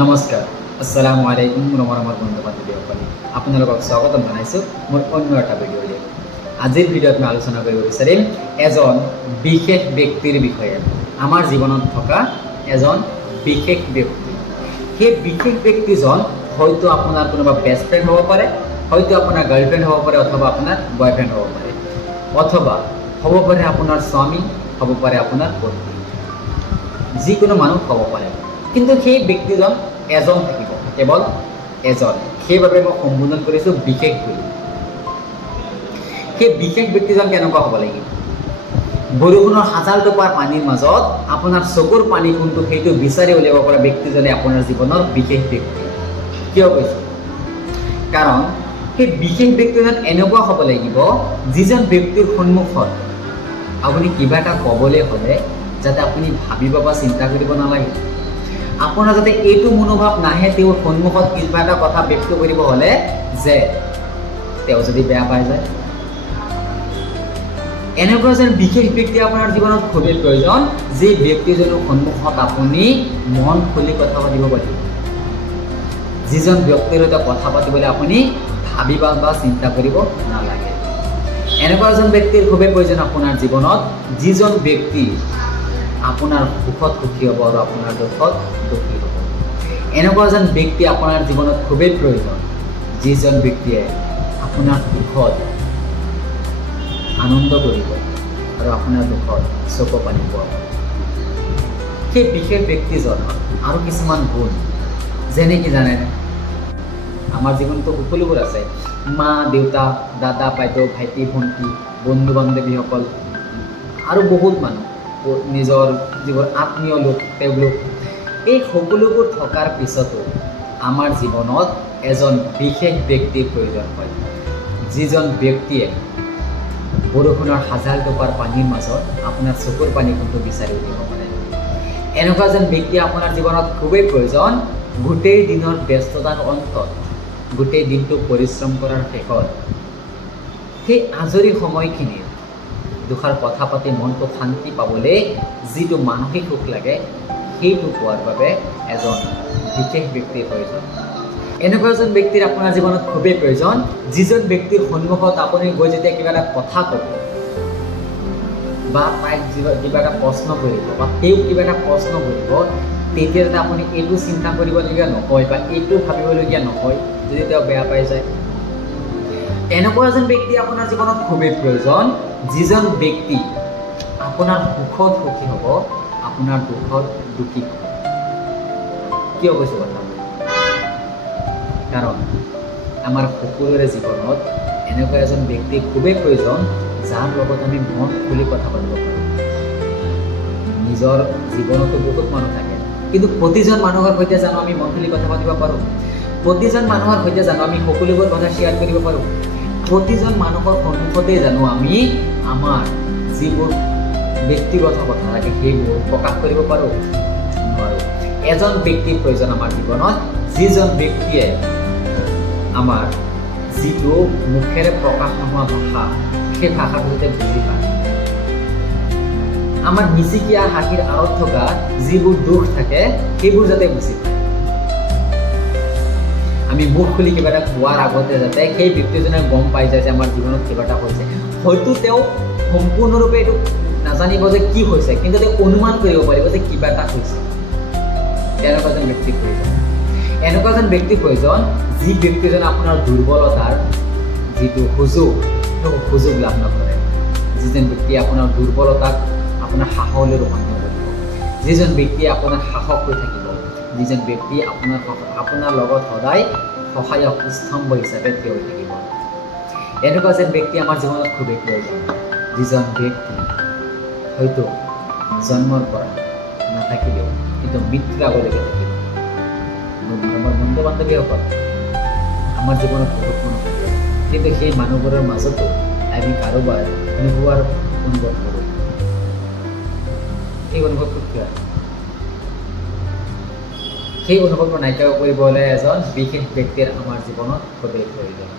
নমস্কাৰ আসসালামু আলাইকুম মৰমৰ বন্ধু-বান্ধৱীসকল আপোনালোকক স্বাগতম জনাইছো মোৰ অন্য এটা ভিডিঅ'লৈ। আজিৰ ভিডিঅ'ত মই আলোচনা কৰিব বিচাৰিম এজন বিশেষ ব্যক্তিৰ বিষয়ে। আমাৰ জীৱনত থকা এজন বিশেষ ব্যক্তি। সেই বিশেষ ব্যক্তিজন হয়তো আপোনাৰ কোনোবা বেষ্ট ফ্ৰেণ্ড হ'ব পাৰে, হয়তো আপোনাৰ গাৰ্লফ্ৰেণ্ড হ'ব পাৰে, অথবা আপোনাৰ বয়ফ্ৰেণ্ড হ'ব পাৰে, অথবা হ'ব পাৰে আপোনাৰ স্বামী, হ'ব পাৰে আপোনাৰ পত্নী, যিকোনো মানুহ হ'ব পাৰে। কিন্তু সেই ব্যক্তিজন এজন থাকিব, কেৱল এজন। সেইবাবে মই সম্বোধন কৰিছোঁ বিশেষ বুলি। সেই বিশেষ ব্যক্তিজন কেনেকুৱা হ'ব লাগিব? বৰষুণৰ হাজাৰ টোপাৰ পানীৰ মাজত আপোনাৰ চকুৰ পানী কোনটো সেইটো বিচাৰি উলিয়াব পৰা ব্যক্তিজনে আপোনাৰ জীৱনৰ বিশেষ ব্যক্তি। কিয় কৈছোঁ? কাৰণ সেই বিশেষ ব্যক্তিজন এনেকুৱা হ'ব লাগিব যিজন ব্যক্তিৰ সন্মুখত আপুনি কিবা এটা ক'বলৈ হ'লে যাতে আপুনি ভাবিব বা চিন্তা কৰিব নালাগে। আপোনাৰ যাতে এইটো মনোভাৱ নাহে তেওঁৰ সন্মুখত কিবা এটা কথা ব্যক্ত কৰিব হ'লে যে তেওঁ যদি বেয়া পাই যায়। এনেকুৱা যেন বিশেষ ব্যক্তি আপোনাৰ জীৱনত খুবেই প্ৰয়োজন, যি ব্যক্তিজনৰ সন্মুখত আপুনি মন খুলি কথা পাতিব পাৰিব, যিজন ব্যক্তিৰ সৈতে কথা পাতিবলৈ আপুনি ভাবিব বা চিন্তা কৰিব নালাগে। এনেকুৱা এজন ব্যক্তিৰ খুবেই প্ৰয়োজন আপোনাৰ জীৱনত, যিজন ব্যক্তি আপোনাৰ সুখত সুখী হ'ব আৰু আপোনাৰ দুখত দুখী হ'ব। এনেকুৱা এজন ব্যক্তি আপোনাৰ জীৱনত খুবেই প্ৰয়োজন, যিজন ব্যক্তিয়ে আপোনাৰ সুখত আনন্দ কৰিব আৰু আপোনাৰ দুখত চকু পানী পোৱাব। সেই বিশেষ ব্যক্তিজনৰ আৰু কিছুমান গুণ, যেনে কি জানে, আমাৰ জীৱনতো সকলোবোৰ আছে। মা দেউতা, দাদা বাইদেউ, ভাইটি ভণ্টি, বন্ধু বান্ধৱীসকল আৰু বহুত মানুহ, নিজৰ যিবোৰ আত্মীয় লোক, তেওঁলোক, এই সকলোবোৰ থকাৰ পিছতো আমাৰ জীৱনত এজন বিশেষ ব্যক্তিৰ প্ৰয়োজন হয়, যিজন ব্যক্তিয়ে বৰষুণৰ হাজাৰ টোপাৰ পানীৰ মাজত আপোনাৰ চকুৰ পানী কোনটো বিচাৰি উলিয়াব পাৰে। এনেকুৱা এজন ব্যক্তি আপোনাৰ জীৱনত খুবেই প্ৰয়োজন। গোটেই দিনৰ ব্যস্ততাৰ অন্তত, গোটেই দিনটো পৰিশ্ৰম কৰাৰ শেষত সেই আজৰি সময়খিনিত দুষাৰ কথা পাতি মনটো শান্তি পাবলৈ যিটো মানসিক সুখ লাগে, সেইটো পোৱাৰ বাবে এজন বিশেষ ব্যক্তিৰ প্ৰয়োজন। এনেকুৱা এজন ব্যক্তিৰ আপোনাৰ জীৱনত খুবেই প্ৰয়োজন, যিজন ব্যক্তিৰ সন্মুখত আপুনি গৈ যেতিয়া কিবা এটা কথা ক'ব বা তাইক কিবা এটা প্ৰশ্ন কৰিব বা তেওঁক কিবা এটা প্ৰশ্ন কৰিব, তেতিয়া যাতে আপুনি এইটো চিন্তা কৰিবলগীয়া নহয় বা এইটো ভাবিবলগীয়া নহয় যদি তেওঁ বেয়া পাই যায়। এনেকুৱা এজন ব্যক্তি আপোনাৰ জীৱনত খুবেই প্ৰয়োজন, যিজন ব্যক্তি আপোনাৰ সুখত সুখী হ'ব, আপোনাৰ দুখত দুখী হ'ব। কিয় কৈছোঁ কথা? কাৰণ আমাৰ সকলোৰে জীৱনত এনেকুৱা এজন ব্যক্তি খুবেই প্ৰয়োজন, যাৰ লগত আমি মন খুলি কথা পাতিব পাৰোঁ। নিজৰ জীৱনতো বহুত মানুহ থাকে, কিন্তু প্ৰতিজন মানুহৰ সৈতে জানো আমি মন খুলি কথা পাতিব পাৰোঁ? প্ৰতিজন মানুহৰ সৈতে জানো আমি সকলোবোৰ কথা শ্বেয়াৰ কৰিব পাৰোঁ? প্ৰতিজন মানুহৰ সন্মুখতে জানো আমি আমাৰ যিবোৰ ব্যক্তিগত কথা থাকে সেইবোৰ প্ৰকাশ কৰিব পাৰোঁ? নোৱাৰোঁ। এজন ব্যক্তিৰ প্ৰয়োজন আমাৰ জীৱনত, যিজন ব্যক্তিয়ে আমাৰ যিটো মুখেৰে প্ৰকাশ নোহোৱা ভাষা, সেই ভাষাটো যাতে বুজি পায়। আমাৰ মিচিকীয়া হাঁহিৰ আঁৰত থকা যিবোৰ দুখ থাকে সেইবোৰ যাতে বুজি পায়। আমি মুখ খুলি কিবা এটা কোৱাৰ আগতে যাতে সেই ব্যক্তিজনে গম পাই যায় যে আমাৰ জীৱনত কিবা এটা হৈছে। হয়তো তেওঁ সম্পূৰ্ণৰূপে এইটো নাজানিব যে কি হৈছে, কিন্তু তেওঁ অনুমান কৰিব পাৰিব যে কিবা এটা হৈছে। তেনেকুৱা এজন ব্যক্তিৰ প্ৰয়োজন। এনেকুৱা এজন ব্যক্তিৰ প্ৰয়োজন, যি ব্যক্তিজনে আপোনাৰ দুৰ্বলতাৰ যিটো সুযোগ, সেই সুযোগ লাভ নকৰে। যিজন ব্যক্তিয়ে আপোনাৰ দুৰ্বলতাক আপোনাৰ সাহসলৈ ৰূপান্তৰ কৰিব, যিজন ব্যক্তিয়ে আপোনাৰ সাহস হৈ থাকিব, যিজন ব্যক্তি আপোনাৰ লগত সদায় সহায়ক স্তম্ভ হিচাপে থিয় হৈ থাকিব। এনেকুৱা এজন ব্যক্তি আমাৰ জীৱনত খুবেই প্ৰয়োজন, যিজন ব্যক্তি হয়তো জন্মৰ পৰা নাথাকিলেও কিন্তু মৃত্যুৰ আগলৈকে থাকিব। আমাৰ বন্ধু বান্ধৱীসকল, আমাৰ জীৱনত বহুত মানুহ থাকে, কিন্তু সেই মানুহবোৰৰ মাজতো আমি কাৰোবাৰ নোহোৱাৰ অনুভৱ কৰোঁ। সেই অনুভৱটো কিয়? সেই অনুভৱটো নাইকিয়া কৰিবলৈ এজন বিশেষ ব্যক্তিৰ আমাৰ জীৱনত খুবেই প্ৰয়োজন।